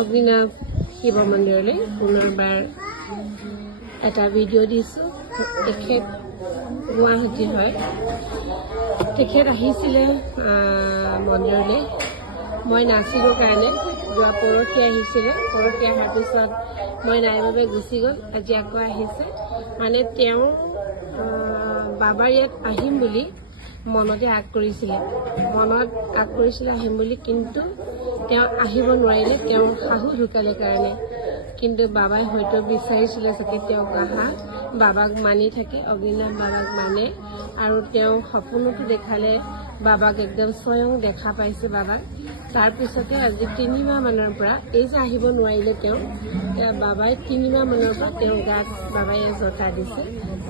অগ্নিনাভ শিৱ মন্দিৰলৈ পুনৰবাৰ এটা ভিডিঅ' দিছোঁ। তেখেত গুৱাহাটী হয়, তেখেত আহিছিলে মন্দিৰলৈ। মই নাছিলোঁ কাৰণে যোৱা পৰহি আহিছিলে, পৰহি অহাৰ পিছত মই নাই বাবে গুচি গ'ল। আজি আকৌ আহিছে। মানে তেওঁ বাবাৰ ইয়াত আহিম বুলি মনতে আগ কৰিছিলে, আহিম বুলি, কিন্তু তেওঁ আহিব নোৱাৰিলে। তেওঁৰ শাহু ঢুকালে কাৰণে, কিন্তু বাবাই হয়তো বিচাৰিছিলে চাগে তেওঁক অহা। বাবাক মানি থাকে, অগ্নিনাভ বাবাক মানে, আৰু তেওঁ সপোনতো দেখালে বাবাক, একদম স্বয়ং দেখা পাইছে বাবাক। তাৰপিছতে আজি 3 মাহ মানৰ পৰা এই যে আহিব নোৱাৰিলে তেওঁ, বাবাই 3 মাহ মানৰ পৰা তেওঁৰ গাত বাবাই জতা দিছে।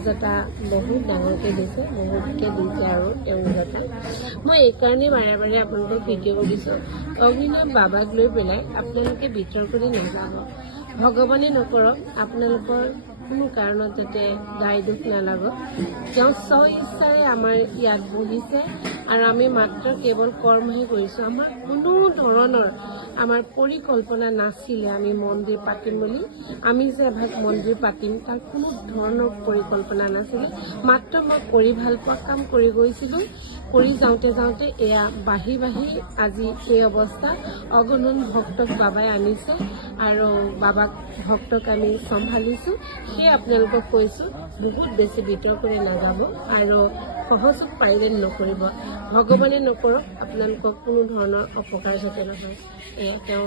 জতা বহুত ডাঙৰকৈ দিছে, বহুতকৈ দিছে আৰু তেওঁ জতা। মই এইকাৰণেই বাৰে বাৰে আপোনালোকক ভিডিঅ' দিছোঁ। অগ্নিনাভ বাবাক লৈ পেলাই আপোনালোকে বিতৰ্ক কৰি নাযাব। ভগৱানে নকৰক আপোনালোকৰ কোনো কাৰণত যাতে দায় দুখ নালাগক। তেওঁ স্ব ইচ্ছাৰে আমাৰ ইয়াত বহিছে, আৰু আমি মাত্ৰ কেৱল কৰ্মহে কৰিছোঁ। আমাৰ কোনো ধৰণৰ আমাৰ পৰিকল্পনা নাছিলে আমি মন্দিৰ পাতিম বুলি। আমি যে এভাগ মন্দিৰ পাতিম তাৰ কোনো ধৰণৰ পৰিকল্পনা নাছিলে। মাত্ৰ মই কৰি ভাল পোৱা কাম কৰি গৈছিলোঁ। কৰি যাওঁতে যাওঁতে এয়া বাঢ়ি বাঢ়ি আজি এই অৱস্থা। অগণন ভক্তক বাবাই আনিছে, আৰু বাবাক ভক্তক আমি চম্ভালিছোঁ। সেয়ে আপোনালোকক কৈছোঁ, বহুত বেছি বিতৰ্ক কৰি নাযাব, আৰু সহযোগ পাৰিলে নকৰিব। ভগৱানে নকৰক আপোনালোকক কোনো ধৰণৰ অপকাৰ যাতে নহয়। এয়া তেওঁ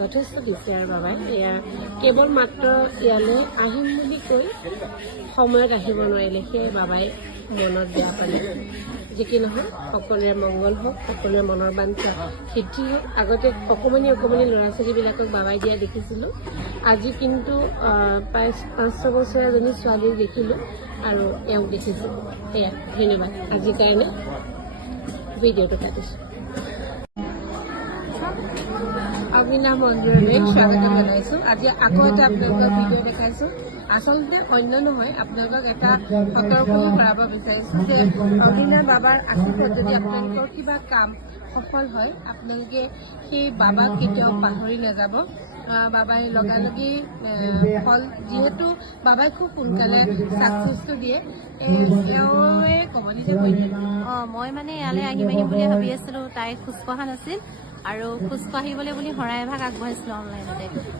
যথেষ্ট দিছে আৰু বাবাই। এয়া কেৱল মাত্ৰ ইয়ালৈ আহিম বুলি কৈ সময়ত আহিব নোৱাৰিলে, সেয়ে বাবাই মনত বেয়া পালে। যি কি নহয়, সকলোৰে মংগল হওক, সকলোৰে মনৰ বাঞ্ছা সিদ্ধি হওক। আগতে অকণমানি ল'ৰা ছোৱালীবিলাকক বাবাই দিয়া দেখিছিলোঁ। আজি কিন্তু প্ৰায় 5-6 বছৰীয়া এজনী ছোৱালী দেখিলোঁ, আৰু এওঁক দেখিছোঁ। সেয়া, ধন্যবাদ। আজিৰ কাৰণে ভিডিঅ'টো কাটিছোঁ। অগ্নিনাভ মন্দিৰলৈ স্বাগতম জনাইছোঁ। আজি আকৌ এটা আপোনালোকক ভিডিঅ' দেখাইছোঁ। আচলতে অন্য নহয়, আপোনালোকক এটা সতৰ্ক কৰাব বিচাৰিছোঁ যে অগ্নিনাভ বাবাৰ আশীৰ্বাদ যদি আপোনালোকৰ কিবা কাম সফল হয়, আপোনালোকে সেই বাবাক কেতিয়াও পাহৰি নাযাব। বাবাই লগালগি ফল, যিহেতু বাবাই খুব সোনকালে ছাকচেছটো দিয়ে। এওঁৱে ক'ব, নিজে কৈ দিয়ে। মই মানে ইয়ালৈ আহিম বুলি ভাবি আছিলোঁ। তাই খোজকঢ়া নাছিল, আৰু খোজকাঢ়িবলৈ বুলি শৰাই এভাগ আগবঢ়াইছিলোঁ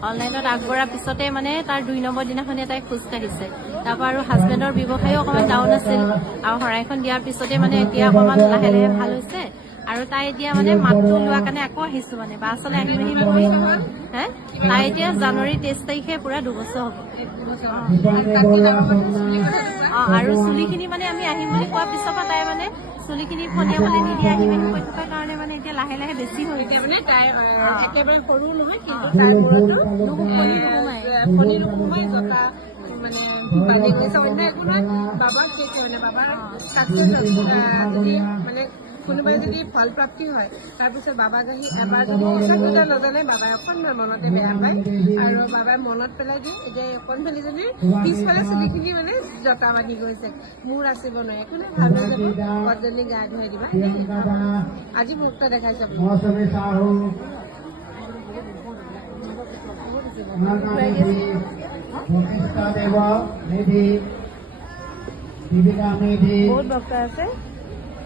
অনলাইনত আগবঢ়াৰ পিছতে মানে তাৰ 2 নম্বৰ দিনাখনে তাই খোজকাঢ়িছে। তাৰপৰা আৰু হাজবেণ্ডৰ ব্যৱসায়ো অকণমান ডাউন আছিল, আৰু শৰাইখন দিয়াৰ পিছতে মানে এতিয়া অকণমান লাহে লাহে ভাল হৈছে। আৰু তাই এতিয়া মানে মাতটো লোৱাৰ কাৰণে আকৌ আহিছোঁ, মানে বা ওচৰলৈ আহিম কৰি। তাই এতিয়া জানুৱাৰী 23 তাৰিখে পুৰা 2 বছৰ হ'ব। আৰু চুলিখিনি মানে আমি আহিম বুলি কোৱাৰ পিছৰ পৰা তাই মানে চুলিখিনি ফলিয়াবলৈ নিদিয়ে, আহিম কৰি থকাৰ কাৰণে মানে এতিয়া লাহে লাহে বেছি হৈ এতিয়া মানে তাই একেবাৰে সৰু নহয়, কিন্তু তাইৰ মূৰতো ফণী নোসোমাই, জতা মানে বান্ধি গৈছে। অন্য একো নহয়, বাবাৰ সেই কাৰণে বাবাৰ ছাকচেছ যদি মানে কোনোবাই যদি ফল প্ৰাপ্তি হয়, তাৰপিছত বাবাক আহি এবাৰ যদি সঁচা নজনাই, বাবাই অকণমান মনতে বেয়া পায়, আৰু বাবাই মনত পেলাই দিয়ে। এতিয়া অকণমানিজনীৰ পিছফালে চুলিখিনি মানে জতা বান্ধি গৈছে, মূৰ আঁচিব নোৱাৰে। একো নাই, ভাল হৈ যাব। পদজনী গা ধুৱাই দিবা। আজি মুক্ত দেখাইছে বহুত ভক্ত আছে,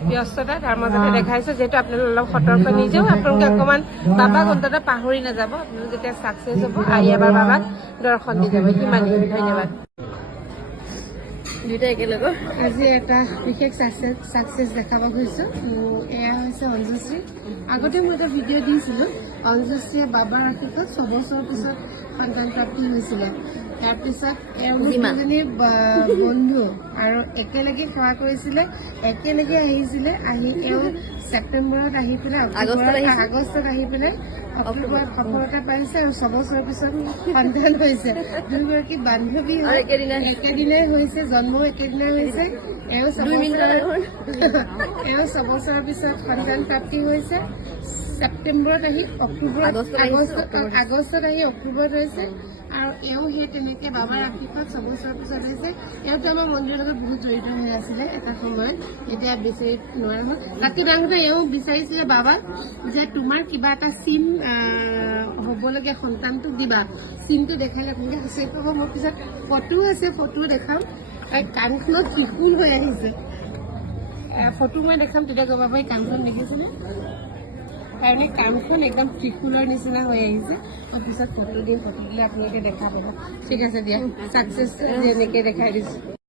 ব্যস্ততা তাৰ মাজতে দেখাইছে। যিহেতু আপোনালোকে অলপ সতৰ্ক, নিজেও আপোনালোকে অকণমান বাবাক অন্ততঃ পাহৰি নাযাব। আপোনালোকে যেতিয়া ছাকচেছ হ'ব, আহি এবাৰ বাবাক দৰ্শন দি যাব। সিমানেই, ধন্যবাদ। দুইটা একেলগে আজি এটা বিশেষ ছাকচেছ দেখাব খুজিছোঁ। এয়া হৈছে অঞ্জুশ্ৰী। আগতে মই এটা ভিডিঅ' দিছিলোঁ, অঞ্জুশ্ৰীয়ে বাবাৰ আশীৰ্বাদত 6 বছৰৰ পিছত সন্তান প্ৰাপ্তি হৈছিলে। তাৰপিছত এওঁ দুজনী বন্ধু, আৰু একেলগে সেৱা কৰিছিলে, একেলগে আহিছিলে। আহি এওঁ ছেপ্টেম্বৰত আহি পেলাই আগষ্টত আহি পেলাই অক্টোবৰত সফলতা পাইছে, আৰু 6 বছৰৰ পিছত সন্তান হৈছে। দুয়োগৰাকী বান্ধৱী একেদিনাই হৈছে, জন্মও একেদিনাই হৈছে। এওঁ 6 বছৰৰ পিছত সন্তান প্ৰাপ্তি হৈছে। ছেপ্টেম্বৰত আহি আগষ্টত আহি অক্টোবৰত হৈছে আৰু এওঁ সেই তেনেকে বাবাৰ আশীৰ্বাদ 6 বছৰৰ পিছত হৈছে এওঁতো আমাৰ মন্দিৰৰ লগত বহুত জড়িত হৈ আছিলে এটা সময়ত এতিয়া বিচাৰি নোৱাৰা হ'ল তাতকৈ ডাঙৰ কথা এওঁ বিচাৰিছিলে বাবাক যে তোমাৰ কিবা এটা চিন হ'বলগীয়া সন্তানটোক দিবা চিনটো দেখালে আপোনালোকে আচৰিত পাব মোৰ পিছত ফটো আছে ফটো দেখাম তাই কাণখনত ত্ৰিশূল হৈ আহিছে ফটো মই দেখাম তেতিয়া গম পাব এই কাণখন দেখিছেনে কাৰণে কাণখন একদম ত্ৰিশূলৰ নিচিনা হৈ আহিছে মই পিছত ফটো দিম ফটো দিলে আপোনালোকে দেখা পাব ঠিক আছে দিয়া ছাকচেছ যেনেকৈ দেখাই দিছোঁ